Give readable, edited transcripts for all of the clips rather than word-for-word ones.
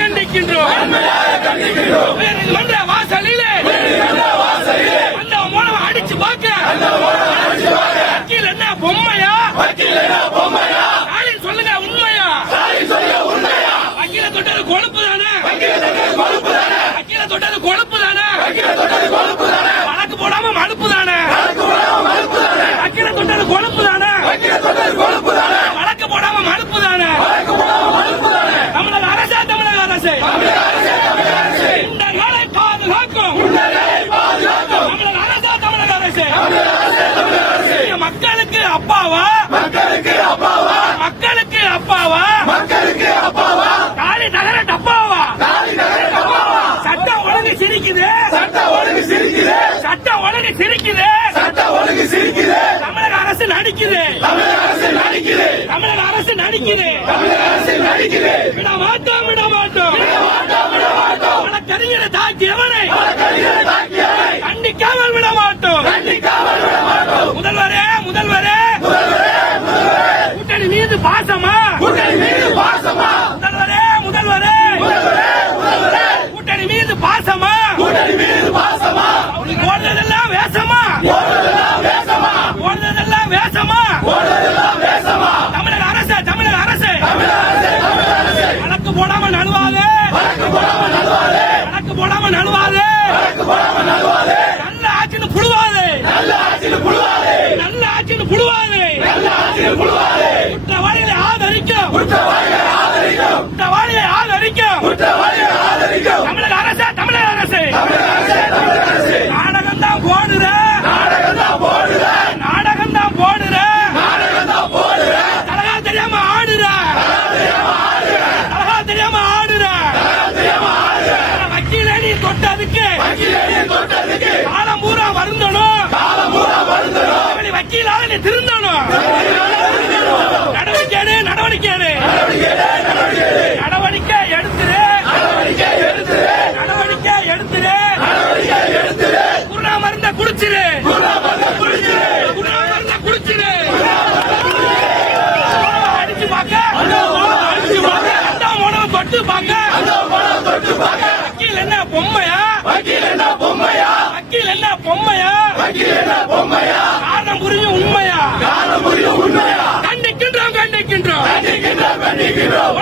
கண்டிக்கின்றோம். வாசலிலே அந்த மூலம் அடிச்சு பார்க்க வக்கீல் என்ன பொம்மையா? சொல்லுங்க உண்மையா? வக்கீல தொட்டது கொழுப்பு தானே? வக்கீல தொட்டது கொழுப்பு தானே? வழக்கு போடாம மழுப்பு தானே? வக்கீல தொட்டது கொழுப்பு தானே? வழக்கு போடாம மழுப்பு தானே? தமிழக அரசே, தமிழக அரசே குண்டர்களை பாதுகாக்கும் தமிழக அரசே, தமிழக அரசே மக்களுக்கு அப்பாவா? மக்களுக்கு அப்பாவா? காலி நகர டப்பாவா? சட்டம் ஒழுங்கு சிரிக்குது. தமிழக அரசு நடிக்குது. விட மாட்டோம். வழக்கறிஞரை தாக்கியவனை கண்டிக்காமல் விட மாட்டோம். முதல்வரே கூட்டணி மீது பாசமா? முதல்வரே கூட்டணி மீது பாசமா? ஓடுறதெல்லாம் வேசமா? தமிழக அரசே வழக்கு போடாம நழுவாதே. நல்ல ஆட்சின்னு புழுவாதே. குற்றவாளிகளை ஆதரிக்கும். தமிழக அரசே நாடகம் தான் போடுற. தலகா தெரியாம ஆடுற. வக்கீல நீ தொட்டதுக்கு காலம் பூரா வருந்தணும். வக்கீலால நீ திருந்தணும். நடவடிக்கை எடுத்துரு. குருணா மருந்த குடிச்சிரு. அடிச்சு பாக்க தொட்டு பாக்க. வக்கீல் என்ன பொம்மையா? காரணம் புரியும் உண்மையா? கண்டிக்கின்றோம்.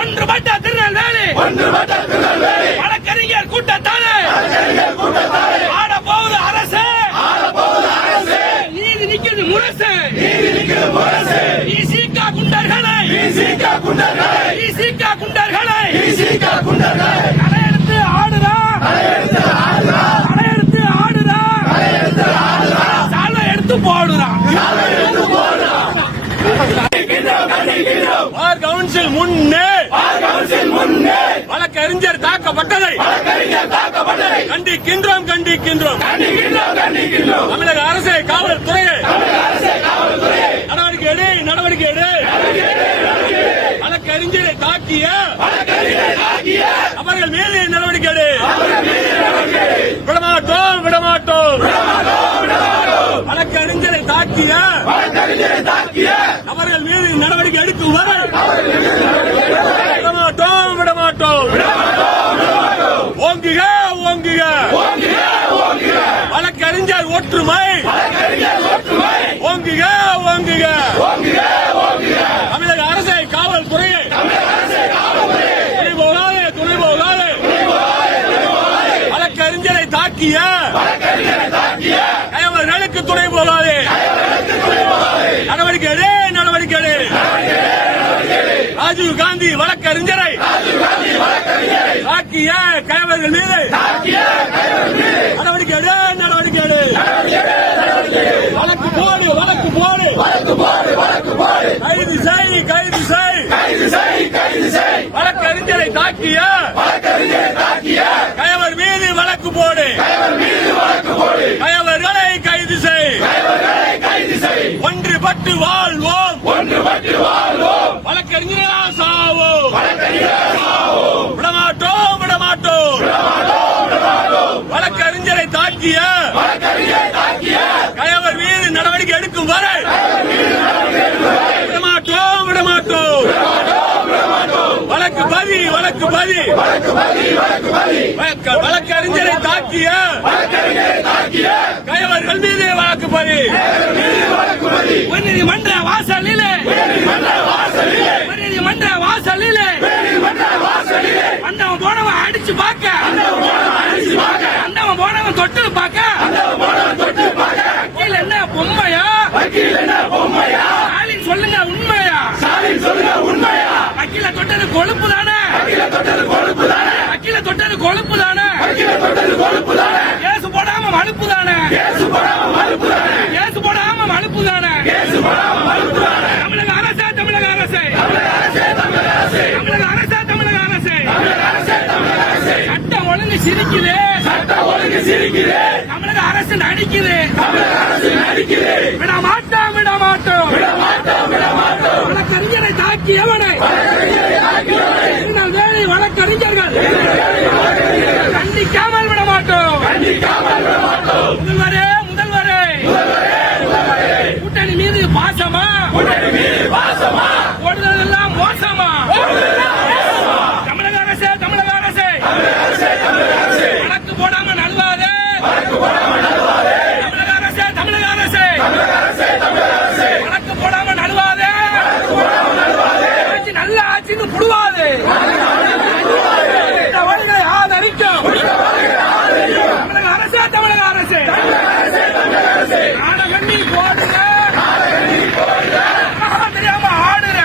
ஒன்றுபட்ட திருநெல்வேலி வழக்கறிஞர் கூட்டத்தாலே ஆட போகுது அரசு. நீதி நிற்கிறது முரசு. ஈசிகா குண்டர்களை தலையெடுத்து ஆடுறா. சாலை எடுத்து போடுறான். கவுன்சில் முன்னே வழக்கறிஞர் தாக்கப்பட்டதை கண்டிக்கின்றோம். தமிழக அரசே, காவல்துறையே நடவடிக்கை எடு. வழக்கறிஞரை தாக்கிய அவர்கள் மீது நடவடிக்கை எடு. விடமாட்டோம். வழக்கறிஞரை தாக்கிய அவர்கள் மீது நடவடிக்கை எடுக்கும் வரை விடமாட்டோம். ஓங்குக வழக்கறிஞர் ஒற்றுமை. ஓங்குக தமிழக அரசை, காவல்துறையை துணை போகாதே. வழக்கறிஞரை தாக்கிய கயவர்களுக்கு துணை போகாதே. நடவடிக்கை எடு. ராஜீவ் காந்தி வழக்கறிஞரை தாக்கிய கயவர்கள் மீது நடவடிக்கை எடு. வழக்கு போடு. கைது செய். வழக்கறிஞரை தாக்கிய கயவர் மீது வழக்கு போடு. கயவர்களை கைது செய். ஒன்றுபட்டு வாழ்வோம். வழக்கறிஞரா சாவோம். விடமாட்டோம். வழக்கறிஞரை தாக்கிய கயவர் மீது நடவடிக்கை எடுக்கும் வரை விடமாட்டோம். வழக்கு வழக்கறிஞரை தாக்கிய கயவர்கள் மீது வழக்கு பதிவு. உயர்நீதிமன்ற வாசலிலே அண்ணவன் போனவன் அடிச்சு பார்க்க அண்ணவன் போனவன் தொட்டு பார்க்க வக்கீல் என்ன பொம்மையா ஸ்டாலின் சொல்லுங்க உண்மையா வக்கீல தொட்டது கொழுப்பு தானே கேசு போடாம மழுப்பு தானே தமிழக அரசே சட்டம் ஒழுங்கு சிரிக்குது தமிழக அரசு நடிக்குது விட மாட்டோம் வழக்கறிஞரை தாக்கியவனை திருநெல்வேலி வழக்கறிஞர்கள் கண்டிக்காமல் விட மாட்டோம் முதல்வரே கூட்டணி மீது பாசமா ஓடுதலெல்லாம் மோசமா தமிழக அரசே வழக்கு போடாம நல்வாதே தமிழக அரசே வழக்கு போடாம நல்வாதே நல்ல ஆட்சின்னு புடுவாது ஆதரிக்கும் தமிழக அரசே நாடகம் நீ போடுங்க தெரியாம ஆடுற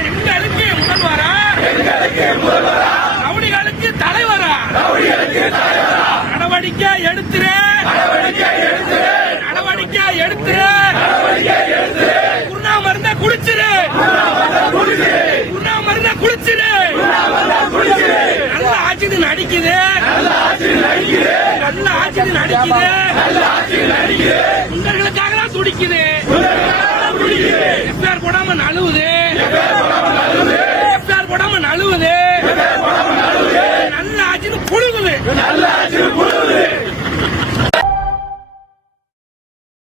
எங்களுக்கு முதல்வரா ரவுடிகளுக்கு தலைவரா நடவடிக்கை எடுத்துரு குருணா மருந்த குடிச்சிரு நல்ல ஆட்சி நடிக்குது உங்களுக்காக தான் துடிக்குது எஃப்ஐஆர் போடாம நழுவுது நல்ல ஆட்சின்னு புழுகுது